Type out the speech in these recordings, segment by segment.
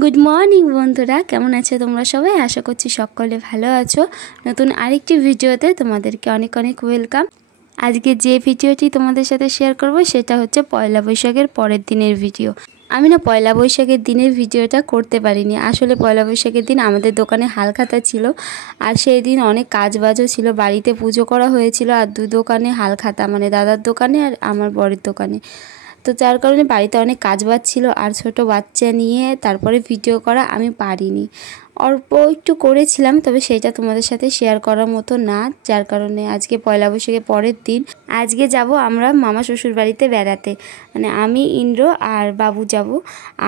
Good morning বন্ধুরা, কেমন আছো তোমরা সবাই? আশা করছি সকলে ভালো আছো। নতুন আরেকটি ভিডিওতে তোমাদেরকে অনেক অনেক ওয়েলকাম। আজকে যে ভিডিওটি তোমাদের সাথে শেয়ার করব সেটা হচ্ছে পয়লা বৈশাখের পরের দিনের ভিডিও। আমি না পয়লা বৈশাখের দিনের ভিডিওটা করতে পারিনি। আসলে পয়লা বৈশাখের দিন আমাদের দোকানে হালখাতা ছিল, আর সেই দিন অনেক কাজবাজও ছিল। বাড়িতে পুজো করা হয়েছিল আর দু দোকানে হালখাতা, মানে দাদার দোকানে আর আমার বরের দোকানে। তো যার কারণে বাড়িতে অনেক কাজবাজ ছিল, আর ছোট বাচ্চা নিয়ে তারপরে ভিডিও করা আমি পারিনি। অল্প একটু করেছিলাম, তবে সেটা তোমাদের সাথে শেয়ার করার মতো না। যার কারণে আজকে পয়লা বৈশাখের পরের দিন আজকে যাব আমরা মামা শ্বশুর বাড়িতে বেড়াতে। মানে আমি, ইন্দ্র আর বাবু যাব,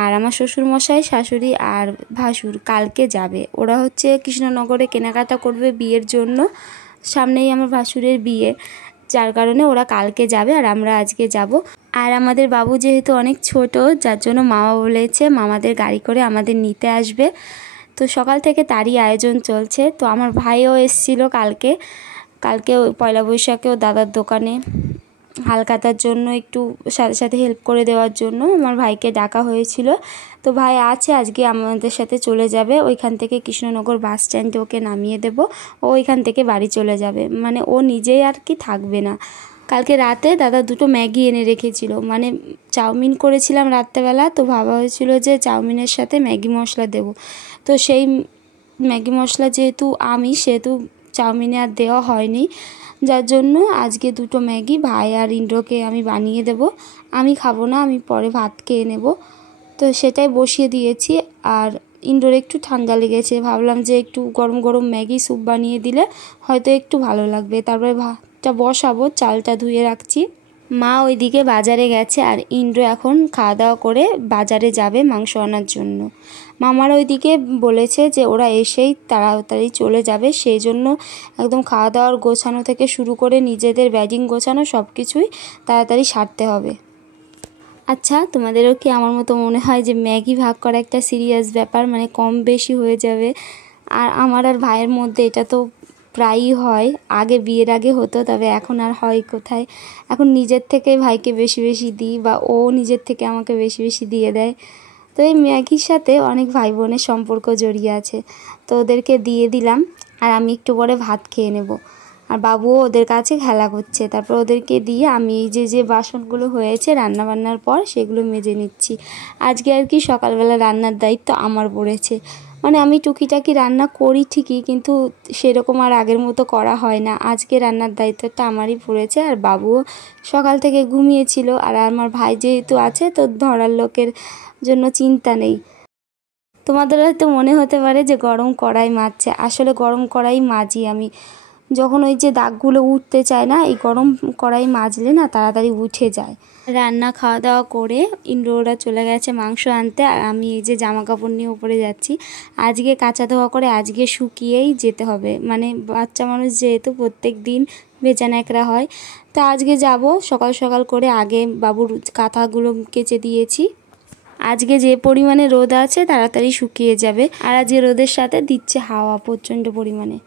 আর আমার শ্বশুর মশাই, শাশুড়ি আর ভাসুর কালকে যাবে। ওরা হচ্ছে কৃষ্ণনগরে কেনাকাটা করবে বিয়ের জন্য। সামনেই আমার ভাসুরের বিয়ে, যার কারণে ওরা কালকে যাবে আর আমরা আজকে যাব। আর আমাদের বাবু যেহেতু অনেক ছোট, যার জন্য মামা বলেছে মামাদের গাড়ি করে আমাদের নিতে আসবে। তো সকাল থেকে তারই আয়োজন চলছে। তো আমার ভাইও এসেছিল কালকে পয়লা বৈশাখেও দাদার দোকানে হালখাতার জন্য একটু সাথে সাথে হেল্প করে দেওয়ার জন্য আমার ভাইকে ডাকা হয়েছিল। তো ভাই আছে, আজকে আমাদের সাথে চলে যাবে। ওইখান থেকে কৃষ্ণনগর বাস স্ট্যান্ডে ওকে নামিয়ে দেব। ও ওইখান থেকে বাড়ি চলে যাবে, মানে ও নিজেই আর কি থাকবে না। কালকে রাতে দাদা দুটো ম্যাগি এনে রেখেছিল, মানে চাউমিন করেছিলাম রাত্রেবেলা। তো ভাবা হয়েছিল যে চাউমিনের সাথে ম্যাগি মশলা দেব। তো সেই ম্যাগি মশলা যেহেতু সেহেতু চাউমিনে আর দেওয়া হয়নি, যার জন্য আজকে দুটো ম্যাগি ভাই আর ইন্দ্রকে আমি বানিয়ে দেব। আমি খাবো না, আমি পরে ভাত খেয়ে নেব। তো সেটাই বসিয়ে দিয়েছি। আর ইন্দ্রর একটু ঠান্ডা লেগেছে, ভাবলাম যে একটু গরম গরম ম্যাগি স্যুপ বানিয়ে দিলে হয়তো একটু ভালো লাগবে। তারপরে ভাতটা বসাবো, চালটা ধুয়ে রাখছি। মা ওইদিকে বাজারে গেছে, আর ইন্দ্র এখন খাওয়া দাওয়া করে বাজারে যাবে মাংস আনার জন্য। মামার ওইদিকে বলেছে যে ওরা এসেই তাড়াতাড়ি চলে যাবে, সেই জন্য একদম খাওয়া দাওয়ার গোছানো থেকে শুরু করে নিজেদের ব্যাগিং গোছানো সব কিছুই তাড়াতাড়ি সারতে হবে। আচ্ছা, তোমাদেরও কি আমার মতো মনে হয় যে ম্যাগি ভাগ করা একটা সিরিয়াস ব্যাপার, মানে কম বেশি হয়ে যাবে? আর আমার আর ভাইয়ের মধ্যে এটা তো প্রায়ই হয়। আগে বিয়ের আগে হতো, তবে এখন আর হয় কোথায়। এখন নিজের থেকে ভাইকে বেশি বেশি দিই, বা ও নিজের থেকে আমাকে বেশি বেশি দিয়ে দেয়। তো এই ম্যাগির সাথে অনেক ভাই বোনের সম্পর্ক জড়িয়ে আছে। তো ওদেরকে দিয়ে দিলাম, আর আমি একটু পরে ভাত খেয়ে নেব। আর বাবুও ওদের কাছে খেলা করছে। তারপর ওদেরকে দিয়ে আমি এই যে বাসনগুলো হয়েছে রান্নাবান্নার পর সেগুলো মেজে নিচ্ছি। আজকে আর কি সকালবেলা রান্নার দায়িত্ব আমার পড়েছে। মানে আমি টুকিটাকি রান্না করি ঠিকই, কিন্তু সেরকম আর আগের মতো করা হয় না। আজকে রান্নার দায়িত্বটা আমারই পড়েছে। আর বাবুও সকাল থেকে ঘুমিয়েছিল, আর আমার ভাই যেহেতু আছে তো ধরার লোকের জন্য চিন্তা নেই। তোমাদের হয়তো মনে হতে পারে যে গরম কড়াই মাজছে, আসলে গরম কড়াই মাজি আমি। যখন ওই যে দাগগুলো উঠতে চায় না, এই গরম কড়াই মাজলে না তাড়াতাড়ি উঠে যায়। রান্না খাওয়া দাওয়া করে ইন্দ্ররা চলে গেছে মাংস আনতে, আর আমি এই যে জামা কাপড় নিয়ে উপরে যাচ্ছি। আজকে কাঁচা ধোয়া করে আজকে শুকিয়েই যেতে হবে, মানে বাচ্চা মানুষ যেহেতু প্রত্যেক দিন ভেজা ন্যাকড়া হয়। তো আজকে যাব সকাল সকাল করে, আগে বাবুর কাঁথাগুলো কেচে দিয়েছি। আজকে যে পরিমাণে রোদ আছে তাড়াতাড়ি শুকিয়ে যাবে, আর আজকে রোদের সাথে দিচ্ছে হাওয়া প্রচণ্ড পরিমাণে।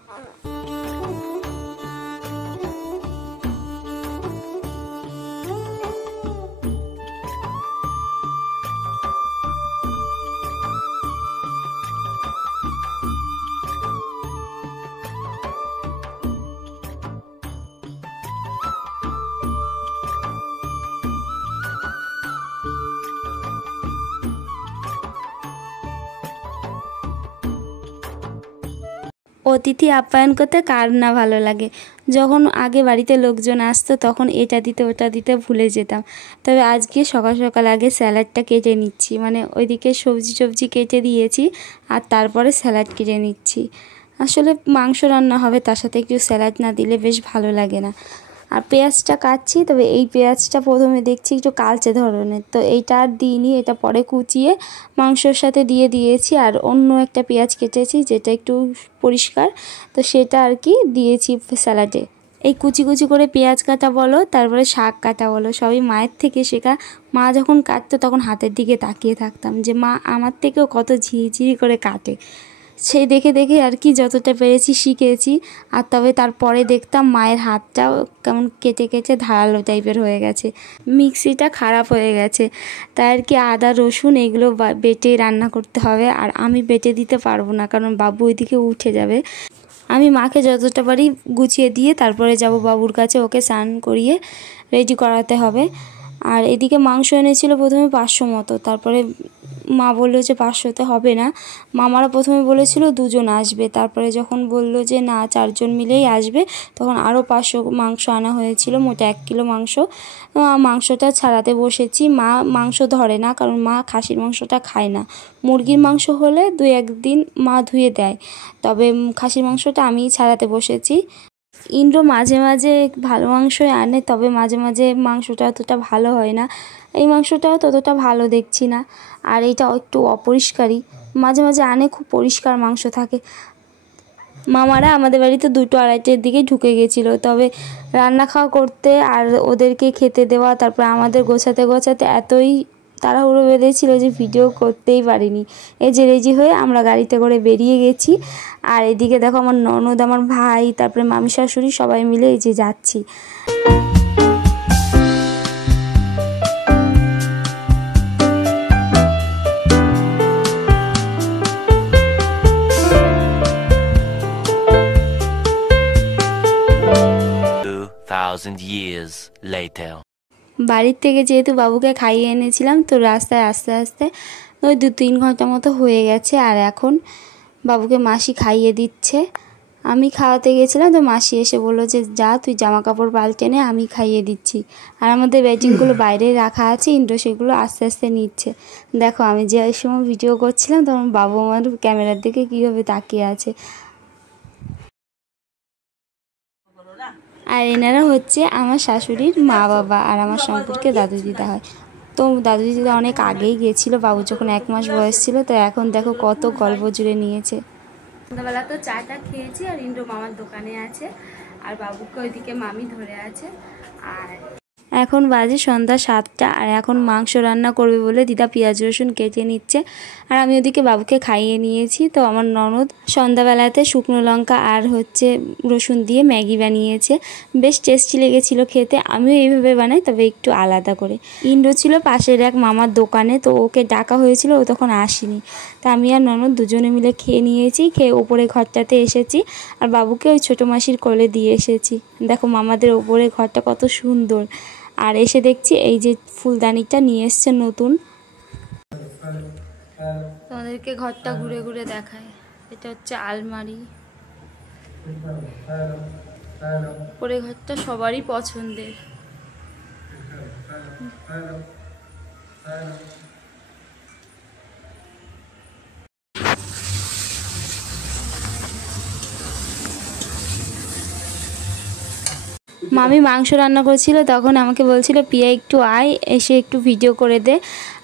অতিথি আপ্যায়ন করতে কার না ভালো লাগে? যখন আগে বাড়িতে লোকজন আসতো তখন এটা দিতে ওটা দিতে ভুলে যেতাম। তবে আজকে সকাল সকাল আগে স্যালাডটা কেটে নিচ্ছি, মানে ওইদিকে সবজি কেটে দিয়েছি, আর তারপরে স্যালাড কেটে নিচ্ছি। আসলে মাংস রান্না হবে, তার সাথে একটু স্যালাড না দিলে বেশ ভালো লাগে না। আর পেঁয়াজটা কাটছি, তবে এই পেঁয়াজটা প্রথমে দেখছি একটু কালচে ধরনের, তো এইটা আর দিইনি, এটা পরে কুচিয়ে মাংসর সাথে দিয়ে দিয়েছি। আর অন্য একটা পেঁয়াজ কেটেছি যেটা একটু পরিষ্কার, তো সেটা আর কি দিয়েছি স্যালাডে। এই কুচি কুচি করে পেঁয়াজ কাটা বলো, তারপরে শাক কাটা বলো, সবই মায়ের থেকে শেখা। মা যখন কাটতো তখন হাতের দিকে তাকিয়ে থাকতাম যে মা আমার থেকেও কত ঝিরিঝিরি করে কাটে। সেই দেখে দেখে আর কি যতটা পেরেছি শিখেছি। আর তবে তারপরে দেখতাম মায়ের হাতটাও কেমন কেটে কেটে ধারালো টাইপের হয়ে গেছে, মিক্সিটা খারাপ হয়ে গেছে। তাই আর কি আদা রসুন এগুলো বেটে রান্না করতে হবে। আর আমি বেটে দিতে পারবো না, কারণ বাবু ওইদিকে উঠে যাবে। আমি মাকে যতটা পারি গুছিয়ে দিয়ে তারপরে যাব বাবুর কাছে, ওকে স্নান করিয়ে রেডি করাতে হবে। আর এদিকে মাংস এনেছিল প্রথমে 500 মতো, তারপরে মা বললো যে 500তে হবে না। মামারা প্রথমে বলেছিল 2 জন আসবে, তারপরে যখন বললো যে না 4 জন মিলেই আসবে, তখন আরও 500 মাংস আনা হয়েছিল, মোট 1 কিলো মাংস। মাংসটা ছাড়াতে বসেছি। মা মাংস ধরে না, কারণ মা খাসির মাংসটা খায় না। মুরগির মাংস হলে 2-1 দিন মা ধুয়ে দেয়, তবে খাসির মাংসটা আমিই ছাড়াতে বসেছি। ইন্দ্র মাঝে মাঝে ভালো মাংসই আনে, তবে মাঝে মাঝে মাংসটা অতটা ভালো হয় না। এই মাংসটাও ততটা ভালো দেখছি না, আর এইটা একটু অপরিষ্কারই। মাঝে মাঝে আনে খুব পরিষ্কার মাংস থাকে। মামারা আমাদের বাড়িতে 2-2:30টার দিকে ঢুকে গেছিলো, তবে রান্না খাওয়া করতে আর ওদেরকে খেতে দেওয়া, তারপর আমাদের গোছাতে গোছাতে এতই তাড়াহুড়ো বেঁধেছিল যে ভিডিও করতেই পারিনি। এই যে রেডি হয়ে আমরা গাড়িতে করে বেরিয়ে গেছি। আর এদিকে দেখো আমার ননদ, আমার ভাই, তারপরে মামি শাশুড়ি সবাই মিলে এই যে যাচ্ছি। years later. বাড়ির থেকে যেহেতু বাবুকে খাইয়ে এনেছিলাম, তো রাস্তায় আস্তে আস্তে ওই 2-3 ঘন্টা মতো হয়ে গেছে। আর এখন বাবুকে মাসি খাইয়ে দিচ্ছে। আমি খাওয়াতে গেছিলাম, তো মাসি এসে বললো যে যা তুই জামা কাপড় পাল্টে নে, আমি খাইয়ে দিচ্ছি। আর আমাদের ব্যাটিংগুলো বাইরে রাখা আছে, ইন্দ্র সেগুলো আস্তে আস্তে নিচ্ছে। দেখো আমি যে সময় ভিডিও করছিলাম তখন বাবু আমার ক্যামেরার দিকে কীভাবে তাকিয়ে আছে। আর এনারা হচ্ছে আমার শাশুড়ির মা বাবা, আর আমার সম্পর্কে দাদু দিদা হয়। তো দাদু দিদা অনেক আগেই গেছিলো, বাবু যখন 1 মাস বয়স ছিল। তো এখন দেখো কত গল্প জুড়ে নিয়েছে। সন্ধ্যাবেলা তো চাটা খেয়েছি, আর ইন্দ্র মামার দোকানে আছে, আর বাবুকে ওইদিকে মামি ধরে আছে। আর এখন বাজে সন্ধ্যা 7টা, আর এখন মাংস রান্না করবে বলে দিদা পেঁয়াজ রসুন কেটে নিচ্ছে। আর আমি ওদিকে বাবুকে খাইয়ে নিয়েছি। তো আমার ননদ সন্ধ্যাবেলাতে শুকনো লঙ্কা আর হচ্ছে রসুন দিয়ে ম্যাগি বানিয়েছে, বেশ টেস্টি লেগেছিল খেতে। আমিও এইভাবে বানাই, তবে একটু আলাদা করে। ইন্দ্র ছিল পাশের এক মামার দোকানে, তো ওকে ডাকা হয়েছিল, ও তখন আসেনি। তা আমি আর ননদ দুজনে মিলে খেয়ে নিয়েছি। খেয়ে ওপরে ঘরটাতে এসেছি, আর বাবুকে ওই ছোটো মাসির কোলে দিয়ে এসেছি। দেখো মামাদের ওপরে ঘরটা কত সুন্দর। আর এসে দেখছি এই যে ফুলদানিটা নিয়ে এসছে নতুন। তোমাদেরকে ঘরটা ঘুরে ঘুরে দেখায়। এটা হচ্ছে আলমারি। পরে ঘরটা সবারই পছন্দের। মামি মাংস রান্না করছিল, তখন আমাকে বলছিল পিয়া একটু আয়, এসে একটু ভিডিও করে দে।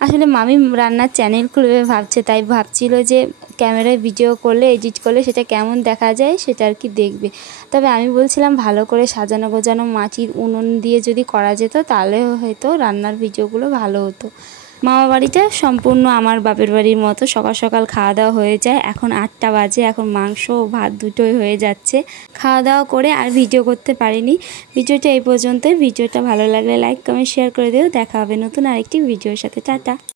আসলে মামি রান্নার চ্যানেল খুলবে ভাবছে, তাই ভাবছিল যে ক্যামেরায় ভিডিও করলে, এডিট করলে সেটা কেমন দেখা যায় সেটা আর কি দেখবে। তবে আমি বলছিলাম ভালো করে সাজানো গোজানো মাটির উনুন দিয়ে যদি করা যেত, তাহলে হয়তো রান্নার ভিডিওগুলো ভালো হতো। মামা বাড়িটা সম্পূর্ণ আমার বাপের বাড়ির মতো। সকাল সকাল খাওয়া দাওয়া হয়ে যায়। এখন 8টা বাজে, এখন মাংস ভাত দুটোই হয়ে যাচ্ছে। খাওয়া দাওয়া করে আর ভিডিও করতে পারিনি। ভিডিওটা এই পর্যন্তই। ভিডিওটা ভালো লাগলে লাইক কমেন্ট শেয়ার করে দিও। দেখা হবে নতুন আরেকটি ভিডিওর সাথে। টাটা।